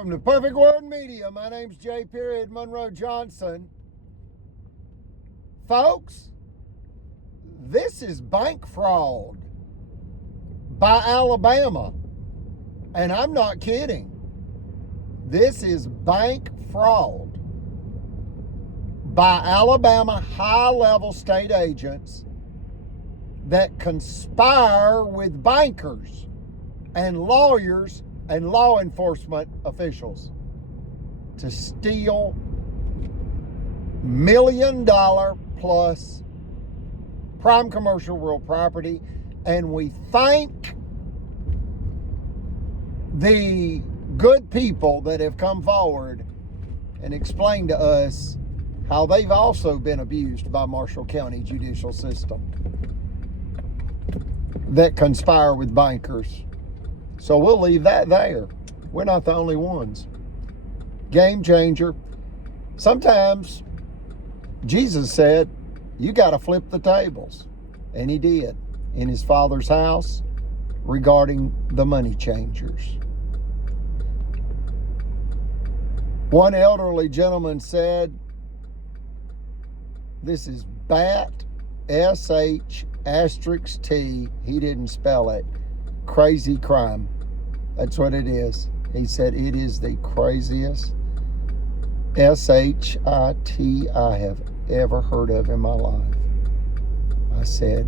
Welcome to Perfect Word Media. My name's J. Monroe Johnson. Folks, this is bank fraud by Alabama. And I'm not kidding. This is bank fraud by Alabama high-level state agents that conspire with bankers and lawyers and law enforcement officials to steal $1 million plus prime commercial real property. And we thank the good people that have come forward and explained to us how they've also been abused by Marshall County judicial system that conspire with bankers. So we'll leave that there. We're not the only ones. Game changer. Sometimes Jesus said, you got to flip the tables. And he did in his Father's house regarding the money changers. One elderly gentleman said, this is BAT, S-H*T. He didn't spell it. Crazy crime. That's what it is. He said it is the craziest S-H-I-T I have ever heard of in my life. I said,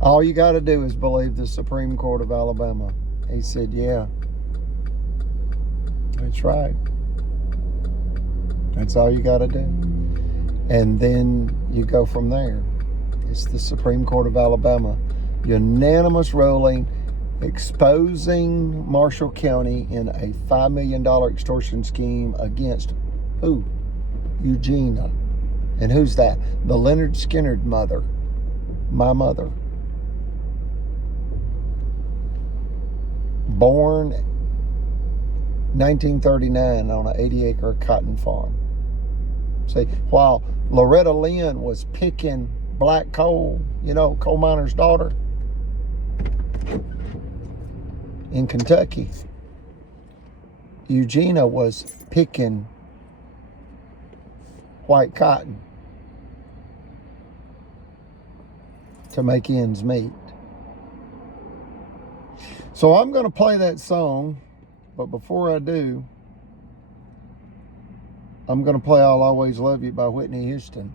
all you got to do is believe the Supreme Court of Alabama. He said, yeah. That's right. That's all you got to do. And then you go from there. It's the Supreme Court of Alabama. Unanimous ruling exposing Marshall County in a $5 million extortion scheme against who? Eugenia. And who's that? The Leonard Skinnard mother. My mother. Born 1939 on an 80-acre cotton farm. See, while Loretta Lynn was picking black coal, coal miner's daughter, in Kentucky, Eugenia was picking white cotton to make ends meet. So I'm going to play that song, but before I do, I'm going to play I'll Always Love You by Whitney Houston.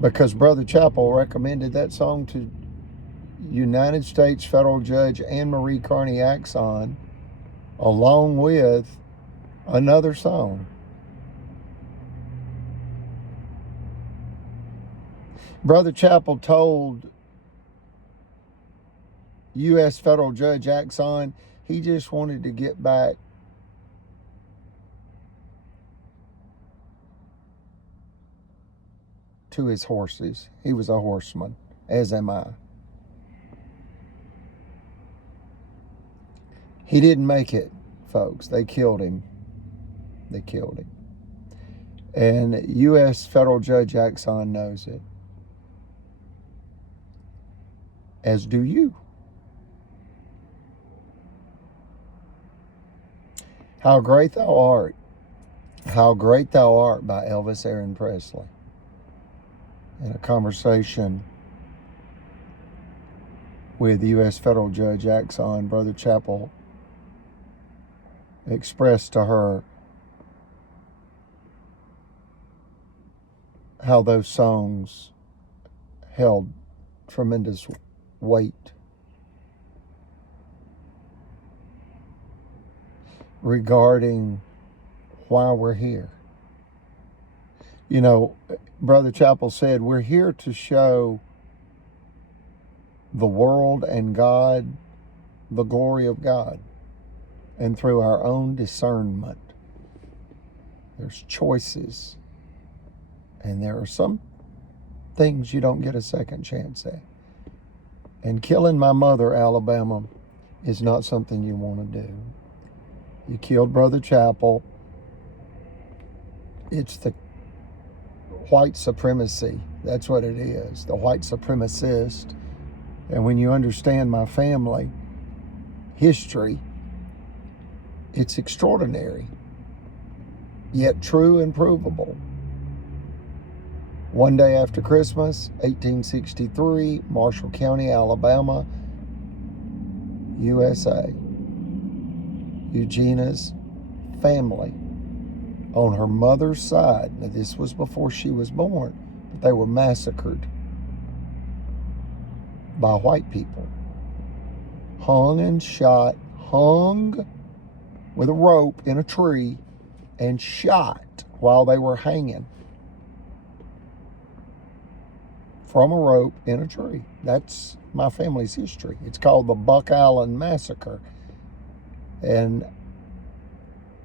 Because Brother Chappell recommended that song to United States Federal Judge Anne Marie Carney Axon, along with another song. Brother Chappell told U.S. Federal Judge Axon he just wanted to get back to his horses. He was a horseman, as am I. He didn't make it, folks. They killed him. They killed him. And U.S. Federal Judge Axon knows it. As do you. How Great Thou Art. How Great Thou Art by Elvis Aaron Presley. In a conversation with U.S. Federal Judge Axon, Brother Chappell expressed to her how those songs held tremendous weight regarding why we're here. Brother Chappell said, we're here to show the world and God the glory of God. And through our own discernment, there's choices. And there are some things you don't get a second chance at. And killing my mother, Alabama, is not something you want to do. You killed Brother Chappell. It's the white supremacy. That's what it is, the white supremacist. And when you understand my family, history, it's extraordinary, yet true and provable. One day after Christmas, 1863, Marshall County, Alabama, USA. Eugenia's family on her mother's side, now this was before she was born, but they were massacred by white people. Hung and shot, hung with a rope in a tree and shot while they were hanging from a rope in a tree. That's my family's history. It's called the Buck Island Massacre. And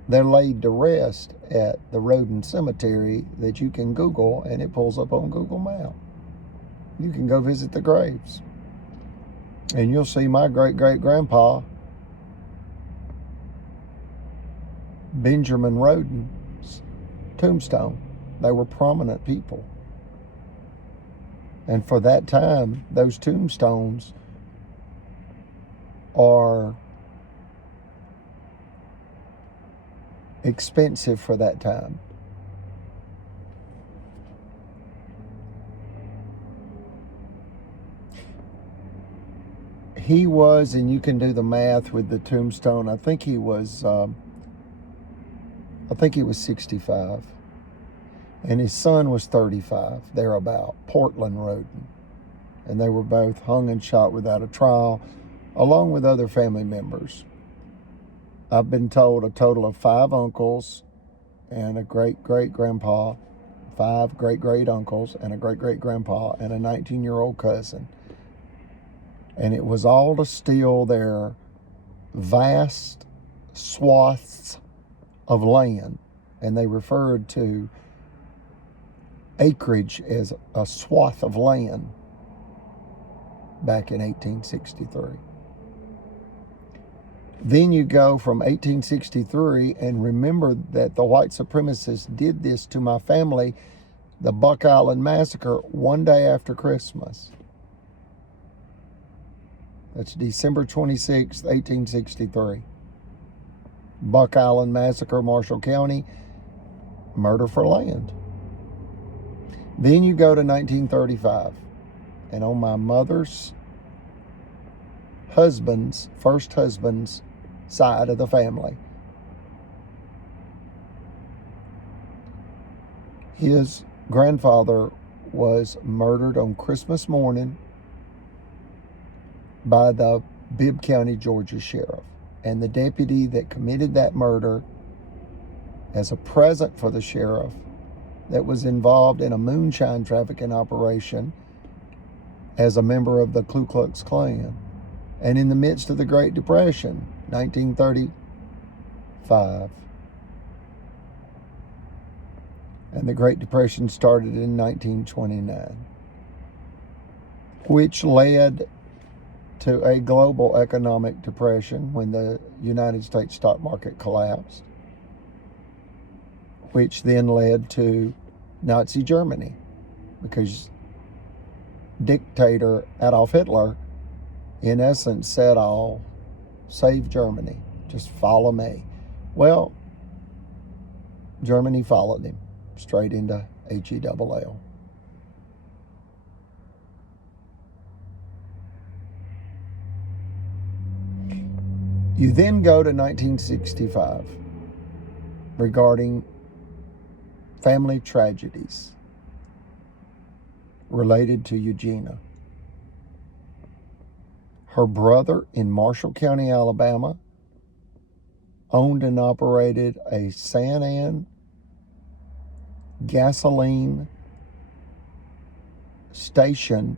they're laid to rest at the Roden Cemetery that you can Google, and it pulls up on Google Maps. You can go visit the graves. And you'll see my great-great-grandpa, Benjamin Roden's tombstone. They were prominent people. And for that time, those tombstones are expensive for that time. He was, and you can do the math with the tombstone, I think he was 65. And his son was 35, thereabout, Portland Roden. And they were both hung and shot without a trial, along with other family members. I've been told a total of 5 uncles and a great-great-grandpa, 5 great-great-uncles and a great-great-grandpa and a 19-year-old cousin. And it was all to steal their vast swaths of land. And they referred to acreage as a swath of land back in 1863. Then you go from 1863 and remember that the white supremacists did this to my family, the Buck Island Massacre, one day after Christmas. That's December 26, 1863. Buck Island Massacre, Marshall County, murder for land. Then you go to 1935, and on my mother's first husband's side of the family, his grandfather was murdered on Christmas morning by the Bibb County, Georgia sheriff. And the deputy that committed that murder, as a present for the sheriff, that was involved in a moonshine trafficking operation as a member of the Ku Klux Klan. And in the midst of the Great Depression, 1935. And the Great Depression started in 1929, which led to a global economic depression when the United States stock market collapsed, which then led to Nazi Germany, because dictator Adolf Hitler, in essence, said, "I'll save Germany, just follow me." Well, Germany followed him straight into HELL. You then go to 1965 regarding family tragedies related to Eugenia. Her brother in Marshall County, Alabama, owned and operated a San Ann gasoline station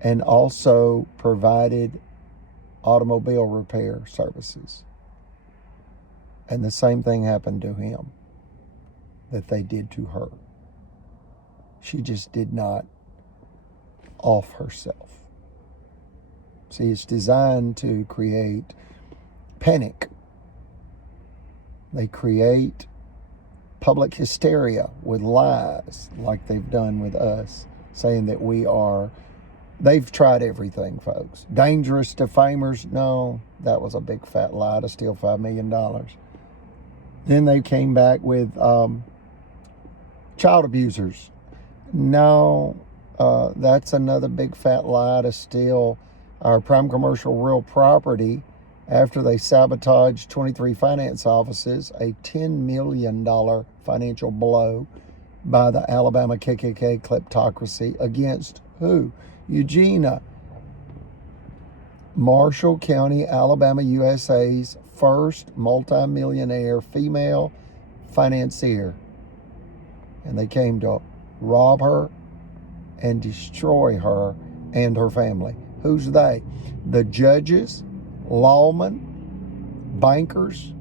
and also provided automobile repair services. And the same thing happened to him that they did to her. She just did not off herself. See, it's designed to create panic. They create public hysteria with lies, like they've done with us, saying that we are They've tried everything, folks. Dangerous defamers? No, that was a big fat lie to steal $5 million. Then they came back with child abusers. No, that's another big fat lie to steal our prime commercial real property after they sabotaged 23 finance offices, a $10 million financial blow by the Alabama KKK kleptocracy against who? Eugenia, Marshall County, Alabama, USA's first multimillionaire female financier. And they came to rob her and destroy her and her family. Who's they? The judges, lawmen, bankers,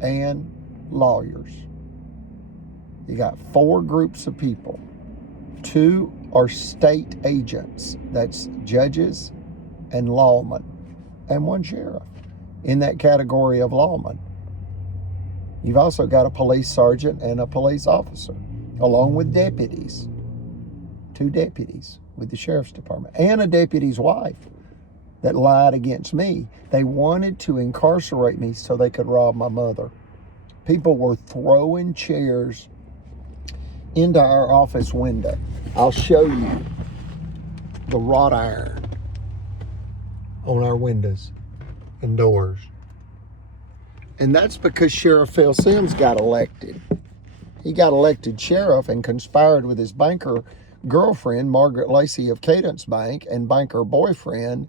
and lawyers. You got 4 groups of people. 2 are state agents. That's judges and lawmen. And 1 sheriff in that category of lawmen. You've also got a police sergeant and a police officer, along with deputies. 2 deputies with the sheriff's department. And a deputy's wife that lied against me. They wanted to incarcerate me so they could rob my mother. People were throwing chairs into our office window. I'll show you the wrought iron on our windows and doors. And that's because Sheriff Phil Sims got elected. He got elected sheriff and conspired with his banker girlfriend, Margaret Lacey of Cadence Bank, and banker boyfriend,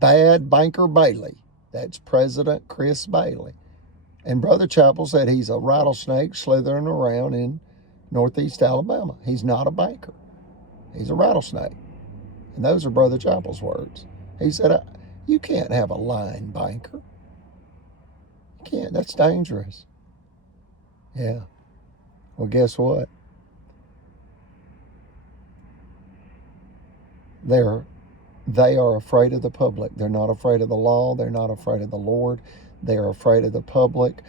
Bad Banker Bailey. That's President Chris Bailey. And Brother Chappell said he's a rattlesnake slithering around in Northeast Alabama. He's not a banker. He's a rattlesnake. And those are Brother Chappell's words. He said, you can't have a lying banker. You can't. That's dangerous. Yeah. Well, guess what? They are afraid of the public. They're not afraid of the law. They're not afraid of the Lord. They are afraid of the public.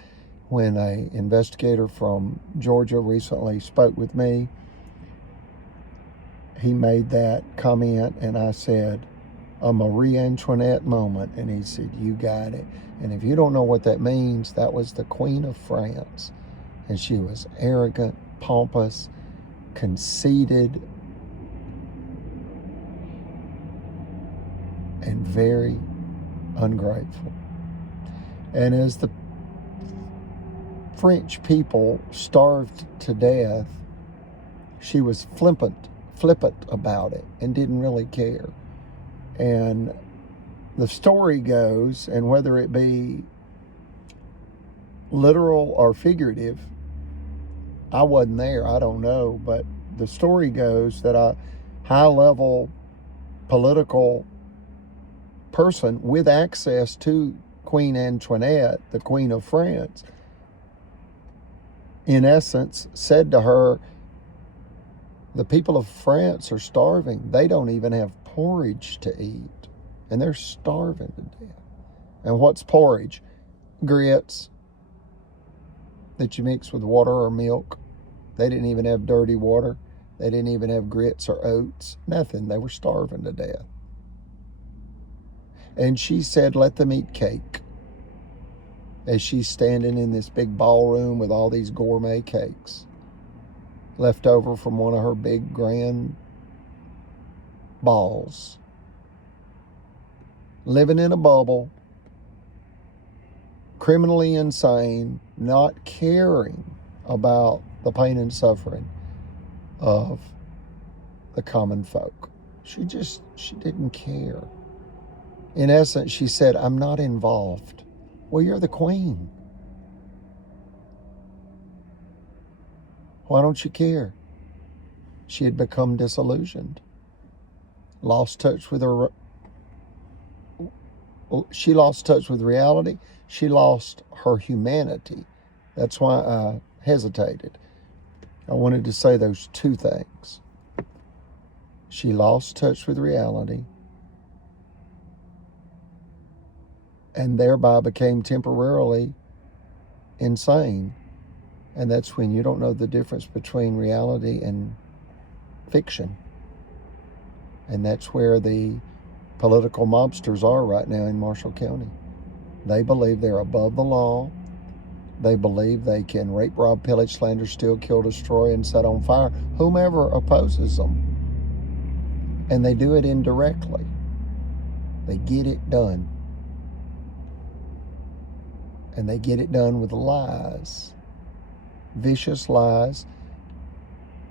When an investigator from Georgia recently spoke with me, he made that comment, and I said, a Marie Antoinette moment, and he said, you got it. And if you don't know what that means, that was the Queen of France, and she was arrogant, pompous, conceited, and very ungrateful. And as the French people starved to death, she was flippant about it and didn't really care. And the story goes, and whether it be literal or figurative, I wasn't there, I don't know, but the story goes that a high-level political person with access to Queen Antoinette, the Queen of France, in essence said to her, the people of France are starving. They don't even have porridge to eat, and they're starving to death. And what's porridge? Grits that you mix with water or milk. They didn't even have dirty water. They didn't even have grits or oats. Nothing. They were starving to death. And she said, let them eat cake. As she's standing in this big ballroom with all these gourmet cakes left over from one of her big grand balls. Living in a bubble, criminally insane, not caring about the pain and suffering of the common folk. She didn't care. In essence, she said, I'm not involved. Well, you're the queen. Why don't you care? She had become disillusioned. Lost touch with her. She lost touch with reality. She lost her humanity. That's why I hesitated. I wanted to say those 2 things. She lost touch with reality, and thereby became temporarily insane. And that's when you don't know the difference between reality and fiction. And that's where the political mobsters are right now in Marshall County. They believe they're above the law. They believe they can rape, rob, pillage, slander, steal, kill, destroy, and set on fire whomever opposes them. And they do it indirectly. They get it done. And they get it done with lies. Vicious lies,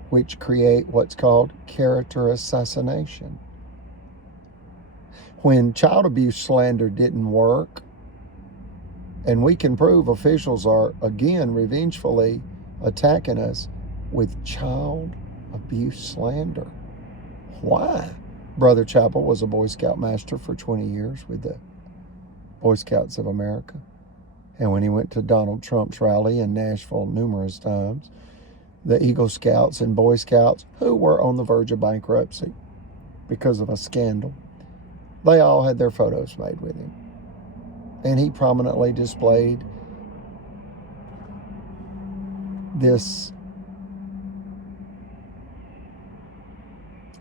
which create what's called character assassination. When child abuse slander didn't work, and we can prove officials are, again, revengefully attacking us with child abuse slander. Why? Brother Chappell was a Boy Scout master for 20 years with the Boy Scouts of America. And when he went to Donald Trump's rally in Nashville numerous times, the Eagle Scouts and Boy Scouts, who were on the verge of bankruptcy because of a scandal, they all had their photos made with him. And he prominently displayed this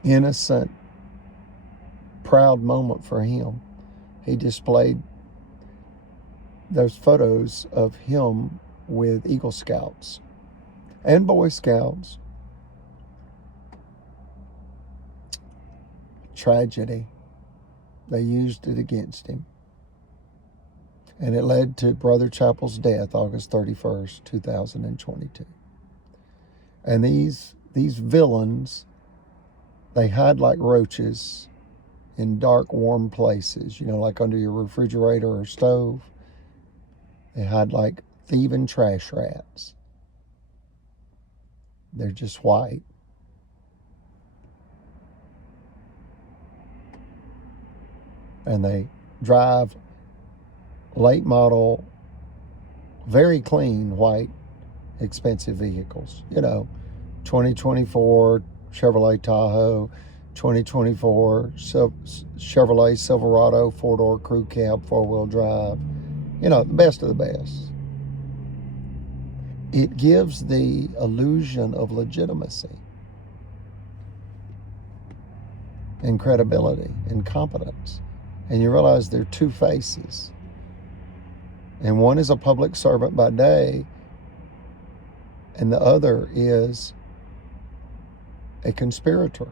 innocent, proud moment for him. He displayed those photos of him with Eagle Scouts and Boy Scouts. Tragedy. They used it against him. And it led to Brother Chappell's death, August 31st, 2022. And these villains, they hide like roaches in dark, warm places, like under your refrigerator or stove. They hide like thieving trash rats. They're just white. And they drive late model, very clean, white, expensive vehicles. 2024 Chevrolet Tahoe, 2024 Chevrolet Silverado, 4-door crew cab, 4-wheel drive. The best of the best. It gives the illusion of legitimacy and credibility and competence. And you realize there are two faces. And one is a public servant by day, and the other is a conspirator.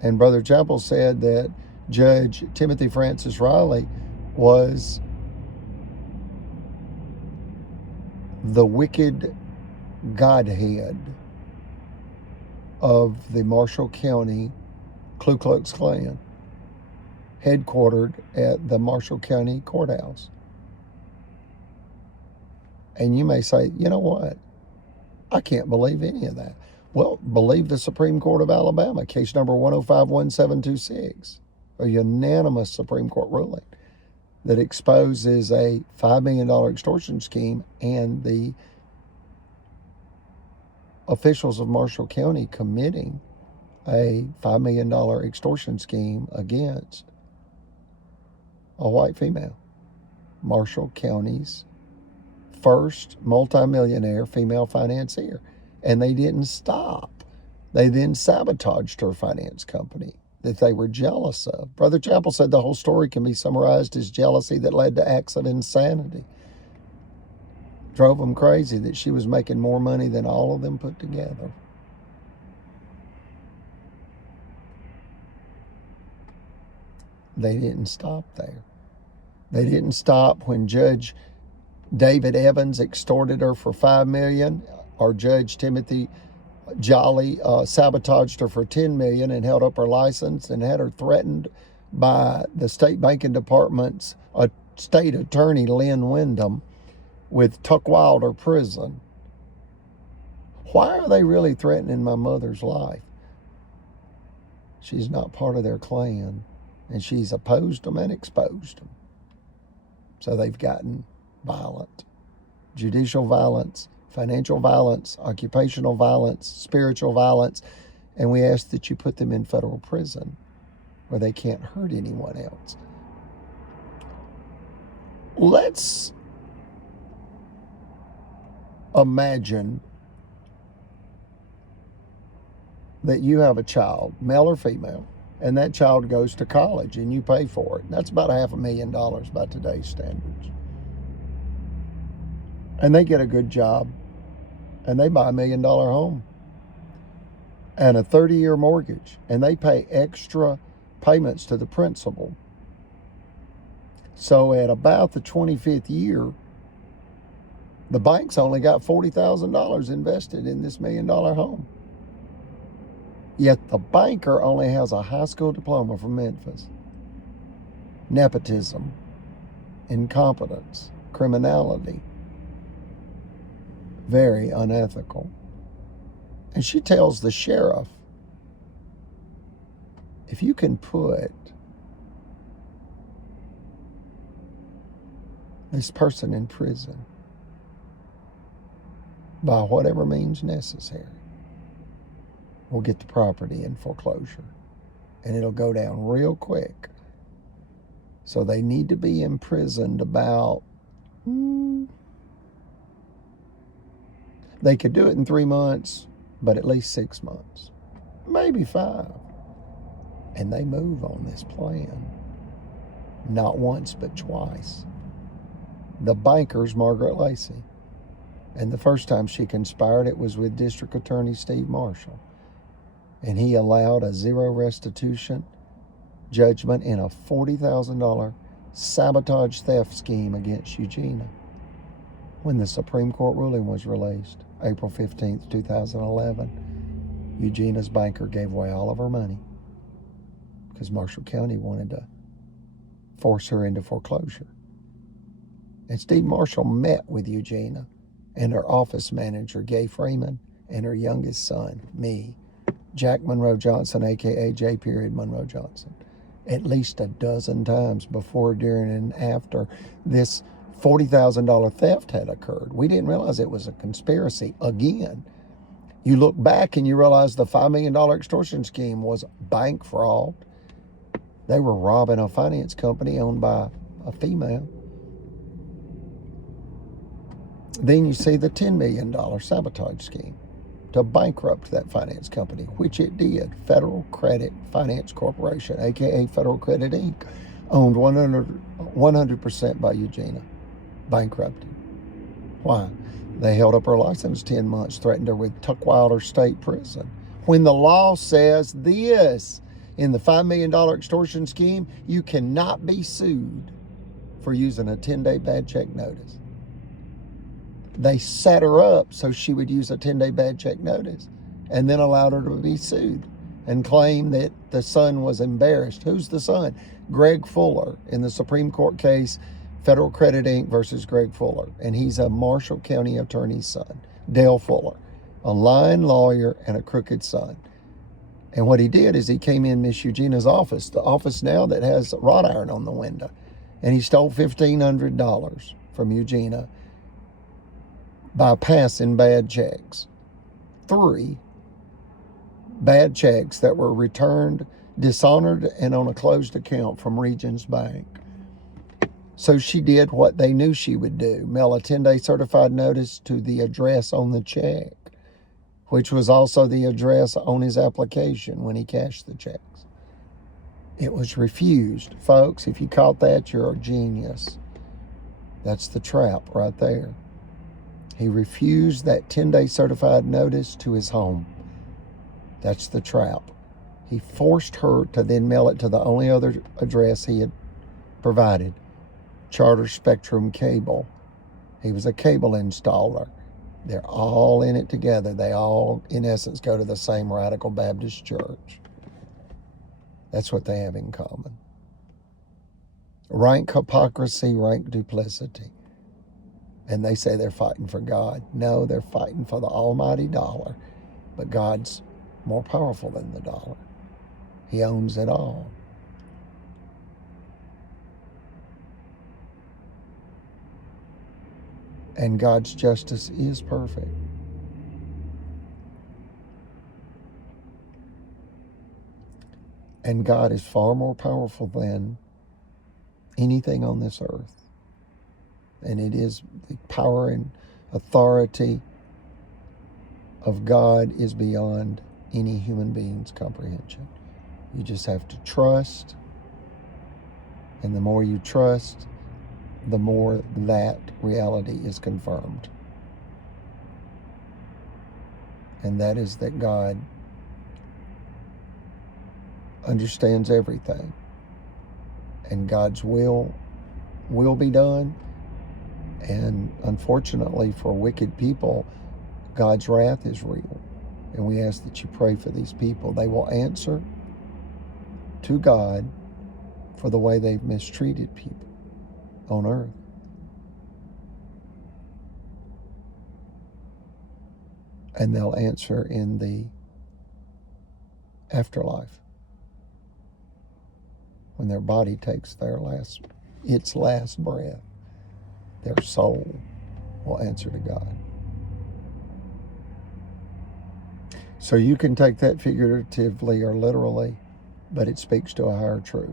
And Brother Chappell said that Judge Timothy Francis Riley was the wicked godhead of the Marshall County Ku Klux Klan, headquartered at the Marshall County Courthouse. And you may say, you know what? I can't believe any of that. Well, believe the Supreme Court of Alabama, case number 1051726, a unanimous Supreme Court ruling that exposes a $5 million extortion scheme and the officials of Marshall County committing a $5 million extortion scheme against a white female. Marshall County's first multimillionaire female financier. And they didn't stop. They then sabotaged her finance company that they were jealous of. Brother Chappell said the whole story can be summarized as jealousy that led to acts of insanity. Drove them crazy that she was making more money than all of them put together. They didn't stop there. They didn't stop when Judge David Evans extorted her for $5 million, or Judge Timothy Jolly sabotaged her for $10 million and held up her license and had her threatened by the state banking department's state attorney, Lynn Wyndham, with Tuck Wilder prison. Why are they really threatening my mother's life? She's not part of their clan, and she's opposed them and exposed them. So they've gotten violent. Judicial violence, financial violence, occupational violence, spiritual violence, and we ask that you put them in federal prison where they can't hurt anyone else. Let's imagine that you have a child, male or female, and that child goes to college and you pay for it. That's about $500,000 by today's standards. And they get a good job and they buy $1 million home and a 30-year mortgage, and they pay extra payments to the principal. So at about the 25th year, the bank's only got $40,000 invested in this $1 million home. Yet the banker only has a high school diploma from Memphis. Nepotism, incompetence, criminality. Very unethical. And she tells the sheriff, if you can put this person in prison by whatever means necessary, we'll get the property in foreclosure. And it'll go down real quick. So they need to be imprisoned about, they could do it in 3 months, but at least 6 months, maybe 5. And they move on this plan. Not once, but twice. The banker's Margaret Lacey. And the first time she conspired, it was with District Attorney Steve Marshall. And he allowed a zero restitution judgment in a $40,000 sabotage theft scheme against Eugenia. When the Supreme Court ruling was released, April 15th, 2011, Eugenia's banker gave away all of her money because Marshall County wanted to force her into foreclosure. And Steve Marshall met with Eugenia and her office manager, Gay Freeman, and her youngest son, me, Jack Monroe Johnson, a.k.a. J. Monroe Johnson, at least a dozen times before, during, and after this $40,000 theft had occurred. We didn't realize it was a conspiracy. Again, you look back and you realize the $5 million extortion scheme was bank fraud. They were robbing a finance company owned by a female. Then you see the $10 million sabotage scheme to bankrupt that finance company, which it did. Federal Credit Finance Corporation, a.k.a. Federal Credit Inc., owned 100% by Eugenia. Bankrupted. Why? They held up her license 10 months, threatened her with Tuckwilder State Prison. When the law says this, in the $5 million extortion scheme, you cannot be sued for using a 10-day bad check notice. They set her up so she would use a 10-day bad check notice and then allowed her to be sued and claim that the son was embarrassed. Who's the son? Greg Fuller, in the Supreme Court case, Federal Credit Inc. versus Greg Fuller. And he's a Marshall County attorney's son, Dale Fuller, a lying lawyer and a crooked son. And what he did is he came in Miss Eugenia's office, the office now that has wrought iron on the window, and he stole $1,500 from Eugenia by passing bad checks. 3 bad checks that were returned, dishonored, and on a closed account from Regions Bank. So she did what they knew she would do, mail a 10-day certified notice to the address on the check, which was also the address on his application when he cashed the checks. It was refused. Folks, if you caught that, you're a genius. That's the trap right there. He refused that 10-day certified notice to his home. That's the trap. He forced her to then mail it to the only other address he had provided, Charter Spectrum Cable. He was a cable installer. They're all in it together. They all, in essence, go to the same Radical Baptist church. That's what they have in common. Rank hypocrisy, rank duplicity. And they say they're fighting for God. No, they're fighting for the almighty dollar. But God's more powerful than the dollar. He owns it all. And God's justice is perfect. And God is far more powerful than anything on this earth. And it is the power and authority of God is beyond any human being's comprehension. You just have to trust. And the more you trust, the more that reality is confirmed. And that is that God understands everything. And God's will be done. And unfortunately for wicked people, God's wrath is real. And we ask that you pray for these people. They will answer to God for the way they've mistreated people on earth. And they'll answer in the afterlife, when their body takes its last breath. Their soul will answer to God. So you can take that figuratively or literally, but it speaks to a higher truth.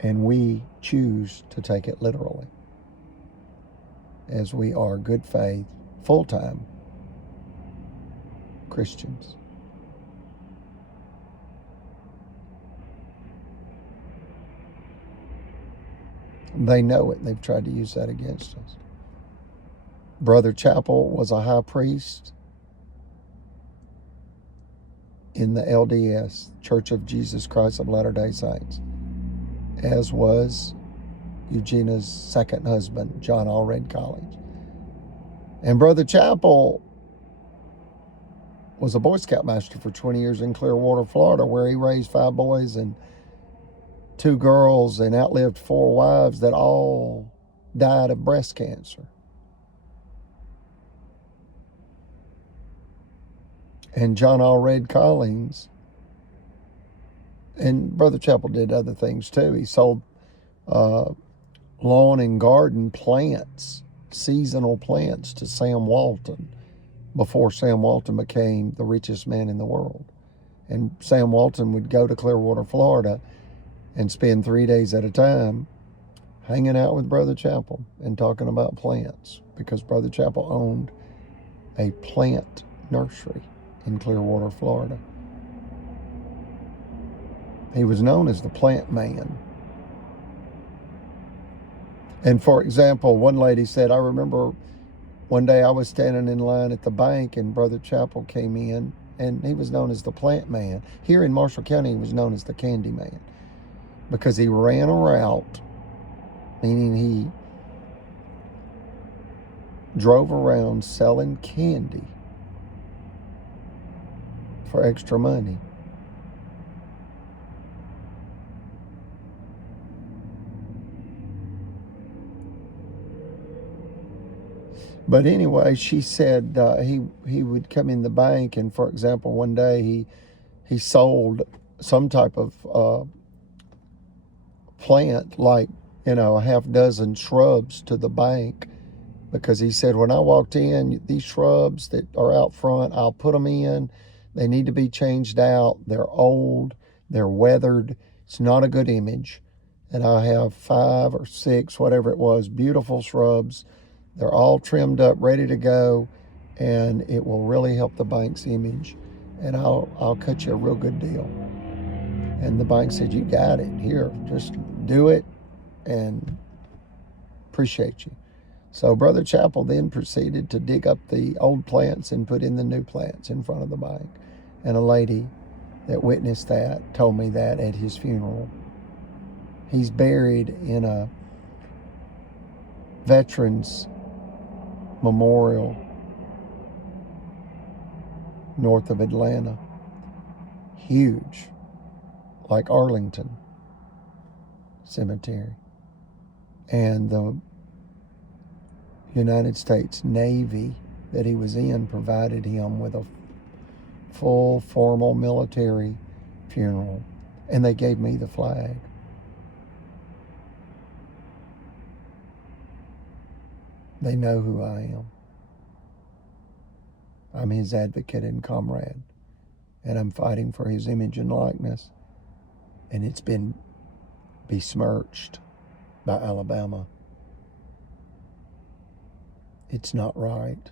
And we choose to take it literally, as we are good faith, full-time Christians. They know it. They've tried to use that against us. Brother Chappell was a high priest in the LDS, Church of Jesus Christ of Latter-day Saints, as was Eugenia's second husband, John Allred College. And Brother Chappell was a Boy Scout master for 20 years in Clearwater, Florida, where he raised 5 boys and 2 girls and outlived 4 wives that all died of breast cancer. And John Allred Collins, and Brother Chappell did other things too. He sold lawn and garden plants, seasonal plants, to Sam Walton before Sam Walton became the richest man in the world. And Sam Walton would go to Clearwater, Florida, and spend 3 days at a time hanging out with Brother Chappell and talking about plants, because Brother Chappell owned a plant nursery in Clearwater, Florida. He was known as the plant man. And for example, one lady said, I remember one day I was standing in line at the bank and Brother Chappell came in, and he was known as the plant man. Here in Marshall County, he was known as the candy man, because he ran a route, meaning he drove around selling candy for extra money. But anyway, she said he would come in the bank, and for example, one day he sold some type of plant, like, a half dozen shrubs to the bank, because he said, when I walked in, these shrubs that are out front, I'll put them in. They need to be changed out. They're old. They're weathered. It's not a good image. And I have 5 or 6, whatever it was, beautiful shrubs. They're all trimmed up, ready to go, and it will really help the bank's image. And I'll cut you a real good deal. And the bank said, you got it. Here, just do it, and appreciate you. So Brother Chappell then proceeded to dig up the old plants and put in the new plants in front of the bank. And a lady that witnessed that told me that at his funeral. He's buried in a veterans memorial north of Atlanta. Huge, like Arlington Cemetery. And the United States Navy that he was in provided him with a full formal military funeral. And they gave me the flag. They know who I am. I'm his advocate and comrade. And I'm fighting for his image and likeness. And it's been besmirched by Alabama. It's not right.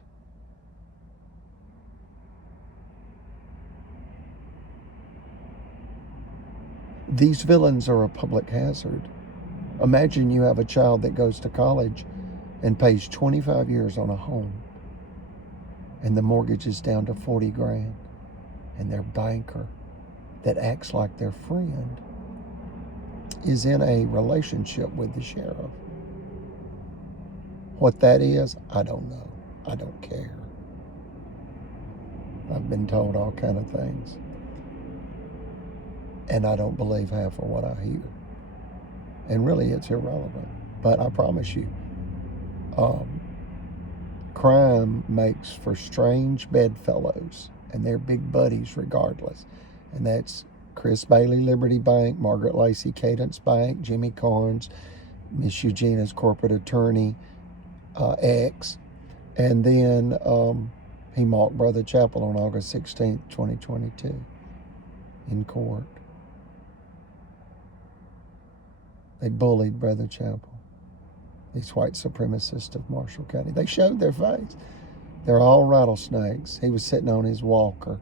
These villains are a public hazard. Imagine you have a child that goes to college and pays 25 years on a home, and the mortgage is down to 40 grand, and their banker that acts like their friend is in a relationship with the sheriff. What that is, I don't know. I don't care. I've been told all kind of things, and I don't believe half of what I hear. And really, it's irrelevant. But I promise you, crime makes for strange bedfellows, and they're big buddies regardless. And that's Chris Bailey, Liberty Bank, Margaret Lacey, Cadence Bank, Jimmy Carnes, Miss Eugenia's corporate attorney, X. And then he mocked Brother Chappell on August 16th, 2022 in court. They bullied Brother Chappell, these white supremacists of Marshall County. They showed their face. They're all rattlesnakes. He was sitting on his walker,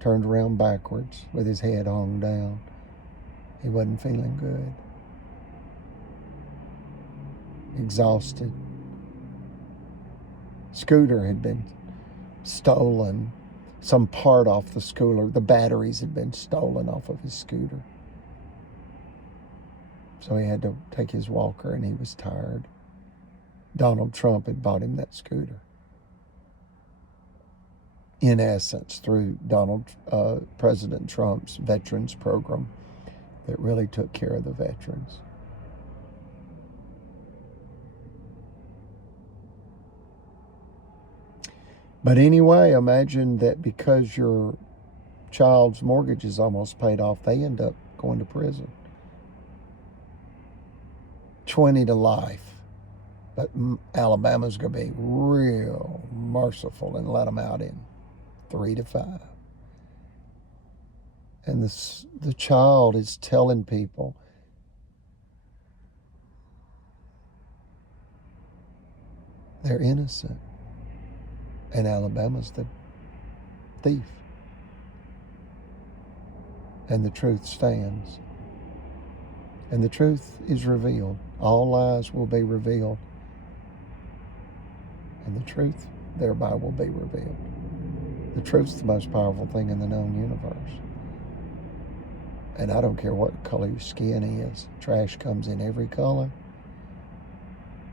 turned around backwards with his head hung down. He wasn't feeling good. Exhausted. Scooter had been stolen. Some part off the scooter. The batteries had been stolen off of his scooter. So he had to take his walker, and he was tired. Donald Trump had bought him that scooter. In essence, through President Trump's veterans program that really took care of the veterans. But anyway, imagine that because your child's mortgage is almost paid off, they end up going to prison. 20 to life. But Alabama's going to be real merciful and let them out in 3 to 5. And the child is telling people, they're innocent. And Alabama's the thief. And the truth stands. And the truth is revealed. All lies will be revealed. And the truth thereby will be revealed. The truth's the most powerful thing in the known universe. And I don't care what color your skin is. Trash comes in every color.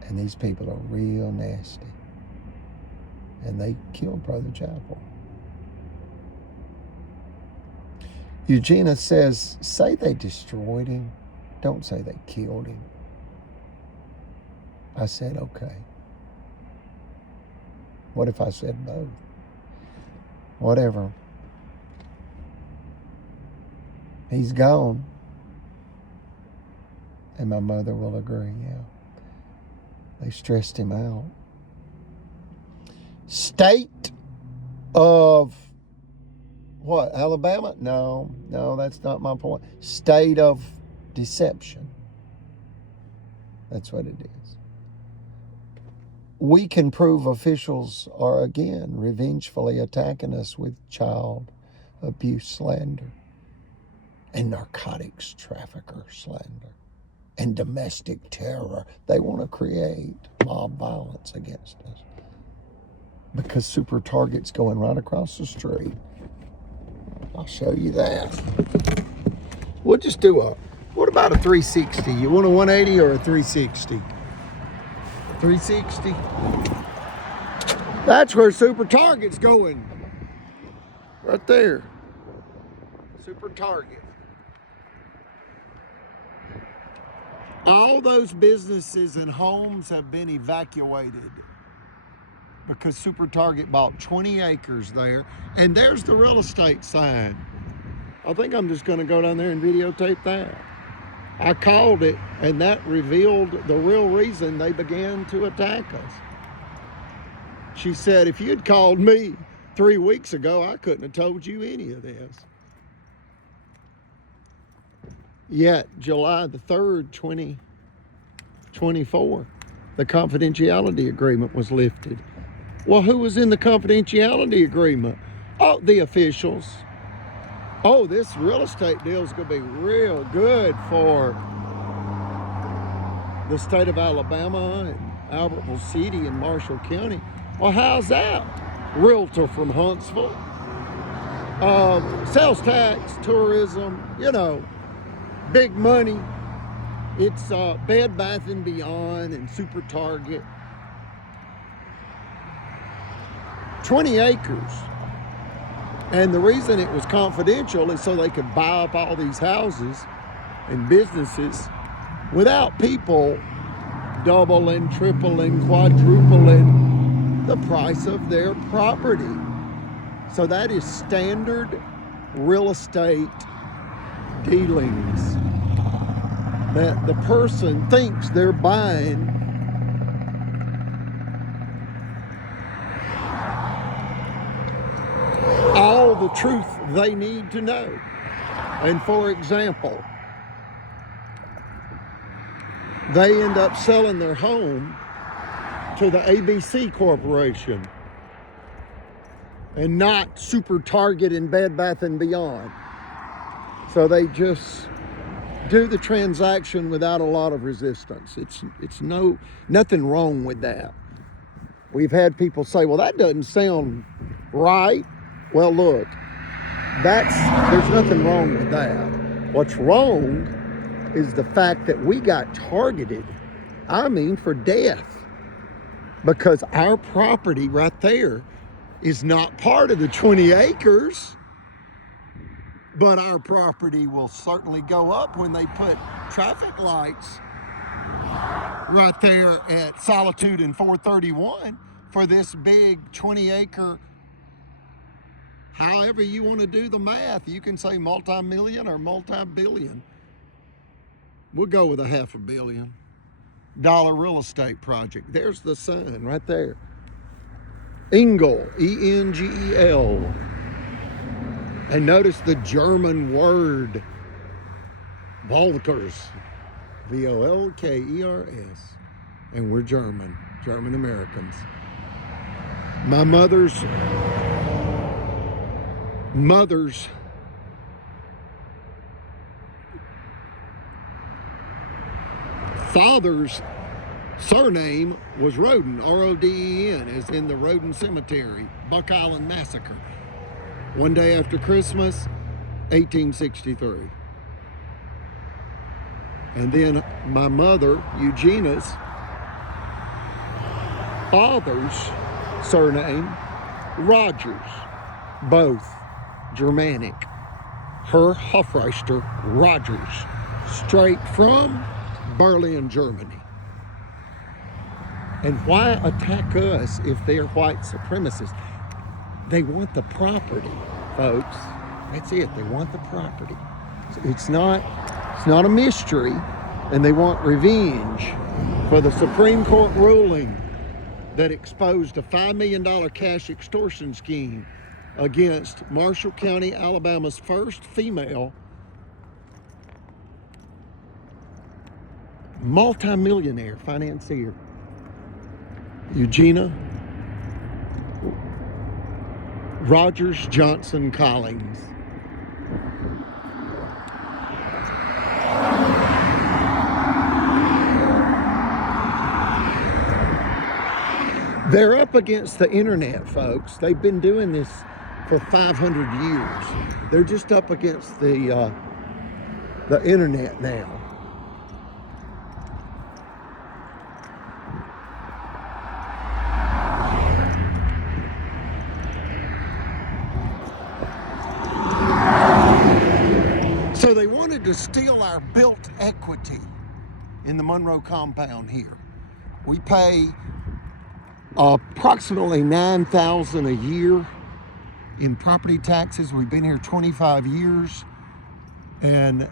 And these people are real nasty. And they killed Brother Chappell. Eugenia says, say they destroyed him. Don't say they killed him. I said, okay. What if I said both? Whatever. He's gone. And my mother will agree, yeah. They stressed him out. State of what? Alabama? No, that's not my point. State of deception. That's what it is. We can prove officials are again revengefully attacking us with child abuse slander and narcotics trafficker slander and domestic terror. They want to create mob violence against us because Super Target's going right across the street. I'll show you that. We'll just do what about a 360? You want a 180 or a 360? 360. That's where Super Target's going. Right there. Super Target. All those businesses and homes have been evacuated because Super Target bought 20 acres there. And there's the real estate sign. I think I'm just going to go down there and videotape that. I called it, and that revealed the real reason they began to attack us. She said, if you'd called me 3 weeks ago, I couldn't have told you any of this. Yet, July the 3rd, 2024, the confidentiality agreement was lifted. Well, who was in the confidentiality agreement? Oh, the officials. Oh, this real estate deal is going to be real good for the state of Alabama and Albertville City and Marshall County. Well, how's that? Realtor from Huntsville. Sales tax, tourism, you know, big money. It's Bed Bath & Beyond and Super Target. 20 acres. And the reason it was confidential is so they could buy up all these houses and businesses without people doubling, tripling, quadrupling the price of their property. So that is standard real estate dealings that the person thinks they're buying all the truth they need to know. And for example, they end up selling their home to the ABC Corporation and not Super Target and Bed Bath & Beyond. So they just do the transaction without a lot of resistance. It's nothing wrong with that. We've had people say, well, that doesn't sound right. Well, look, there's nothing wrong with that. What's wrong is the fact that we got targeted, for death, because our property right there is not part of the 20 acres, but our property will certainly go up when they put traffic lights right there at Solitude and 431 for this big 20-acre. However you want to do the math, you can say multi-million or multi-billion. We'll go with a $500 million real estate project. There's the sign right there. Engel, E-N-G-E-L. And notice the German word, Volkers, V-O-L-K-E-R-S. And we're German Americans. My mother's father's surname was Roden, R-O-D-E-N, as in the Roden Cemetery, Buck Island Massacre. One day after Christmas, 1863. And then my mother, Eugenia's father's surname, Rogers, both Germanic. Her Hofreister Rogers, straight from Berlin, Germany. And why attack us if they're white supremacists? They want the property, folks. That's it. They want the property. It's not a mystery, and they want revenge for the Supreme Court ruling that exposed a $5 million cash extortion scheme against Marshall County, Alabama's first female multimillionaire financier, Eugenia Rogers Johnson Collins. They're up against the internet, folks. They've been doing this for 500 years. They're just up against the internet now. So they wanted to steal our built equity in the Monroe compound here. We pay approximately $9,000 a year in property taxes. We've been here 25 years. And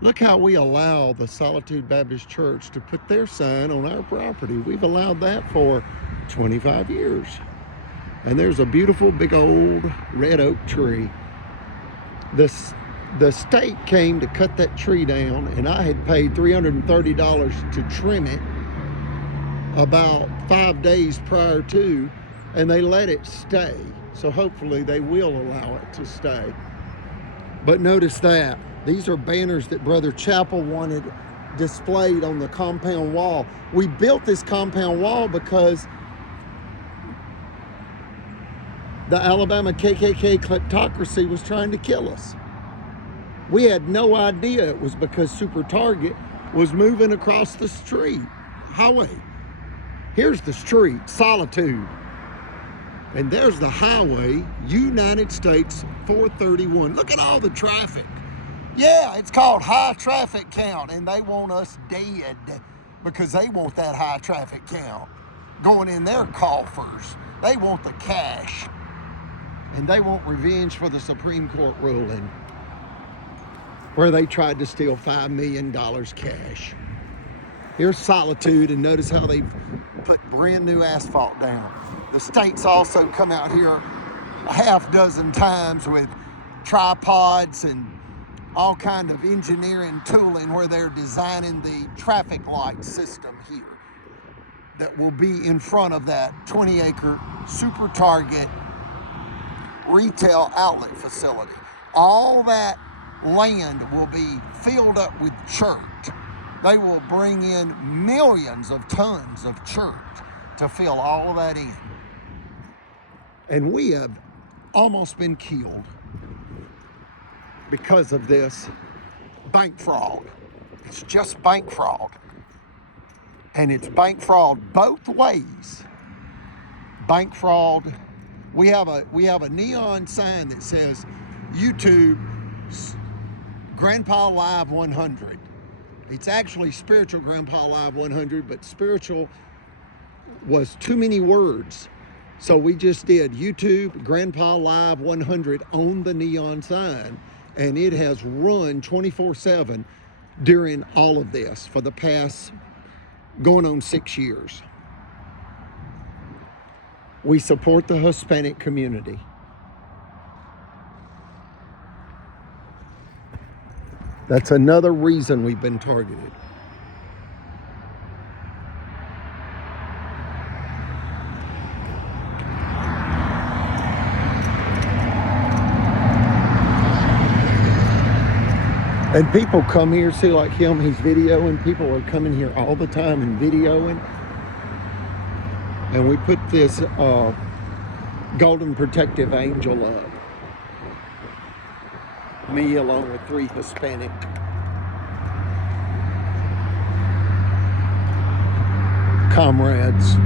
look how we allow the Solitude Baptist Church to put their sign on our property. We've allowed that for 25 years. And there's a beautiful big old red oak tree. The state came to cut that tree down, and I had paid $330 to trim it about 5 days prior to, and they let it stay. So hopefully they will allow it to stay. But notice that. These are banners that Brother Chappell wanted displayed on the compound wall. We built this compound wall because the Alabama KKK kleptocracy was trying to kill us. We had no idea it was because Super Target was moving across the street, highway. Here's the street, Solitude. And there's the highway, United States 431. Look at all the traffic. Yeah, it's called high traffic count, and they want us dead because they want that high traffic count going in their coffers. They want the cash, and they want revenge for the Supreme Court ruling where they tried to steal $5 million cash. Here's Solitude, and notice how they've put brand new asphalt down. The state's also come out here a half dozen times with tripods and all kind of engineering tooling where they're designing the traffic light system here that will be in front of that 20-acre Super Target retail outlet facility. All that land will be filled up with church. They will bring in millions of tons of church to fill all of that in. And we have almost been killed because of this bank fraud. It's just bank fraud. And it's bank fraud both ways. Bank fraud. We have a neon sign that says YouTube Grandpa Live 100. It's actually Spiritual Grandpa Live 100, but spiritual was too many words. So we just did YouTube Grandpa Live 100 on the neon sign, and it has run 24/7 during all of this for the past going on 6 years. We support the Hispanic community. That's another reason we've been targeted. And people come here, see like him, he's videoing. People are coming here all the time and videoing. And we put this golden protective angel up. Me along with 3 Hispanic comrades.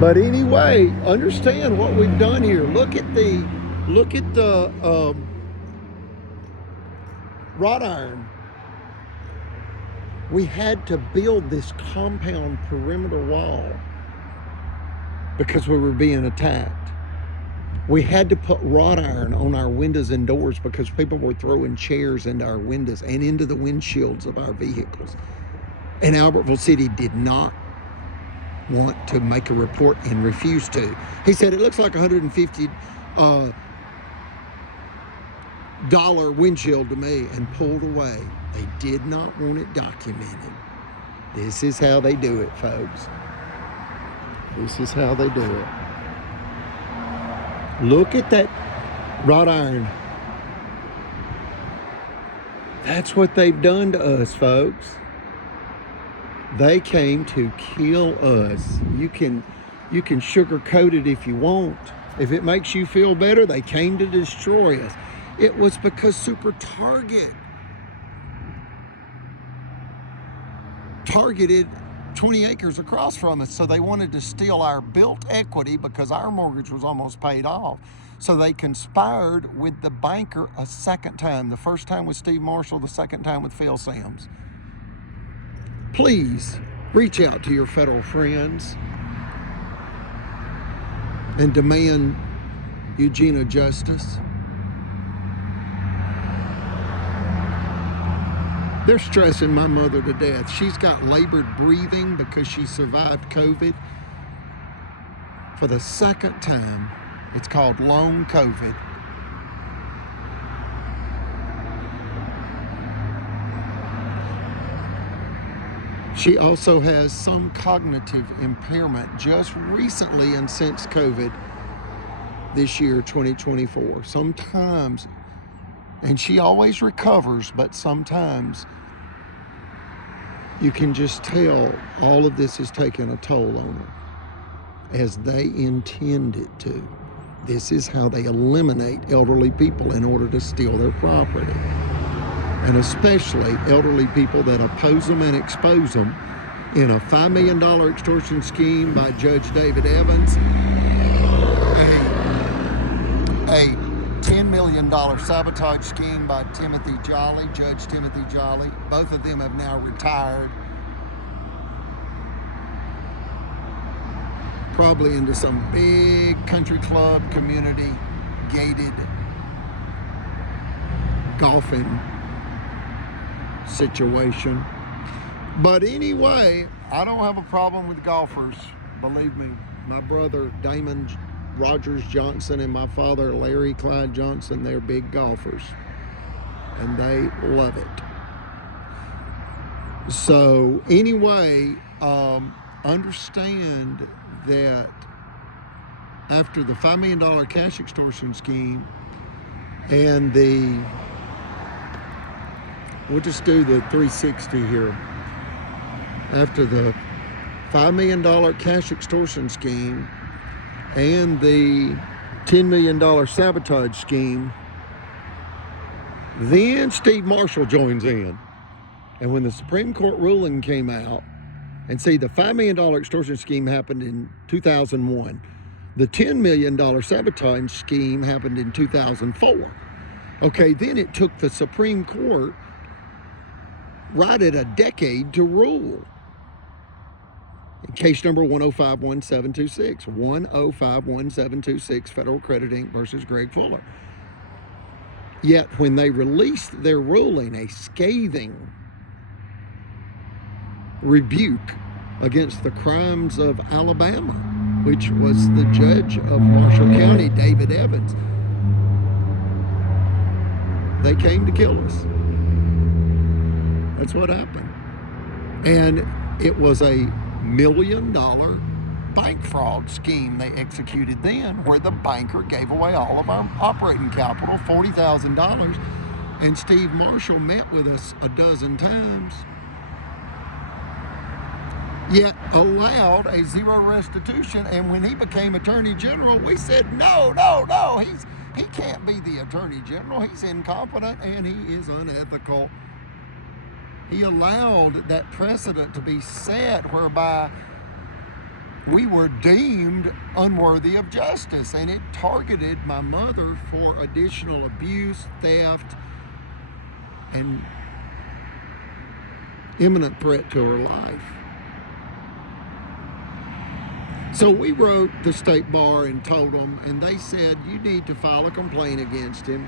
But anyway, understand what we've done here. Look at the wrought iron. We had to build this compound perimeter wall because we were being attacked. We had to put wrought iron on our windows and doors because people were throwing chairs into our windows and into the windshields of our vehicles. And Albertville City did not want to make a report and refused to. He said, it looks like $150 dollar windshield to me, and pulled away. They did not want it documented. This is how they do it, folks. This is how they do it. Look at that wrought iron. That's what they've done to us, folks. They came to kill us. You can sugarcoat it if you want. If it makes you feel better, they came to destroy us. It was because Super Target targeted 20 acres across from us, so they wanted to steal our built equity because our mortgage was almost paid off. So they conspired with the banker a second time. The first time with Steve Marshall, the second time with Phil Sims. Please reach out to your federal friends and demand Eugenia justice. They're stressing my mother to death. She's got labored breathing because she survived COVID for the second time. It's called long COVID. She also has some cognitive impairment just recently and since COVID. this year, 2024. Sometimes, and she always recovers, but sometimes you can just tell all of this is taking a toll on her, as they intend it to. This is how they eliminate elderly people in order to steal their property. And especially elderly people that oppose them and expose them in a $5 million extortion scheme by Judge David Evans, a $10 million sabotage scheme by Timothy Jolly, Judge Timothy Jolly. Both of them have now retired, probably into some big country club, community, gated golfing situation. But anyway, I don't have a problem with golfers. Believe me, my brother Damon Rogers Johnson and my father Larry Clyde Johnson, they're big golfers, and they love it. So anyway, understand that after the $5 million cash extortion scheme and we'll just do the 360 here. After the $5 million cash extortion scheme and the $10 million sabotage scheme, then Steve Marshall joins in. And when the Supreme Court ruling came out, and see, the $5 million extortion scheme happened in 2001. The $10 million sabotage scheme happened in 2004. Okay, then it took the Supreme Court right at a decade to rule. In case number 1051726, 1051726, Federal Credit Inc. versus Greg Fuller. Yet when they released their ruling, a scathing rebuke against the crimes of Alabama, which was the judge of Marshall County, David Evans, they came to kill us. That's what happened. And it was a $1 million bank fraud scheme they executed then, where the banker gave away all of our operating capital, $40,000, and Steve Marshall met with us a dozen times, yet allowed a zero restitution. And when he became Attorney General, we said, no, he can't be the Attorney General. He's incompetent and he is unethical. He allowed that precedent to be set whereby we were deemed unworthy of justice, and it targeted my mother for additional abuse, theft, and imminent threat to her life. So we wrote the state bar and told them, and they said, you need to file a complaint against him.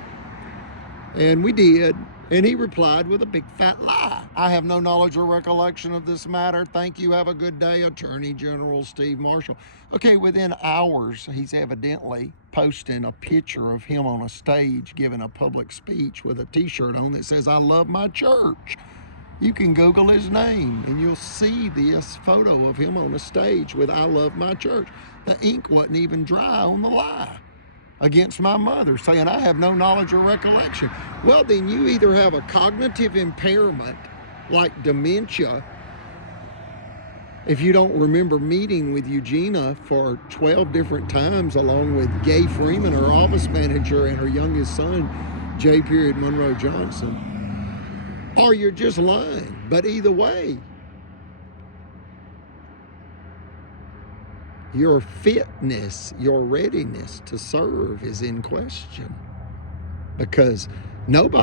And we did. And he replied with a big fat lie. I have no knowledge or recollection of this matter. Thank you. Have a good day, Attorney General Steve Marshall. Okay, within hours, he's evidently posting a picture of him on a stage giving a public speech with a t-shirt on that says, I love my church. You can Google his name and you'll see this photo of him on a stage with I love my church. The ink wasn't even dry on the lie against my mother, saying I have no knowledge or recollection. Well, then you either have a cognitive impairment like dementia, if you don't remember meeting with Eugenia for 12 different times along with Gay Freeman, her office manager, and her youngest son, J. Monroe Johnson, or you're just lying. But either way, your fitness, your readiness to serve is in question, because nobody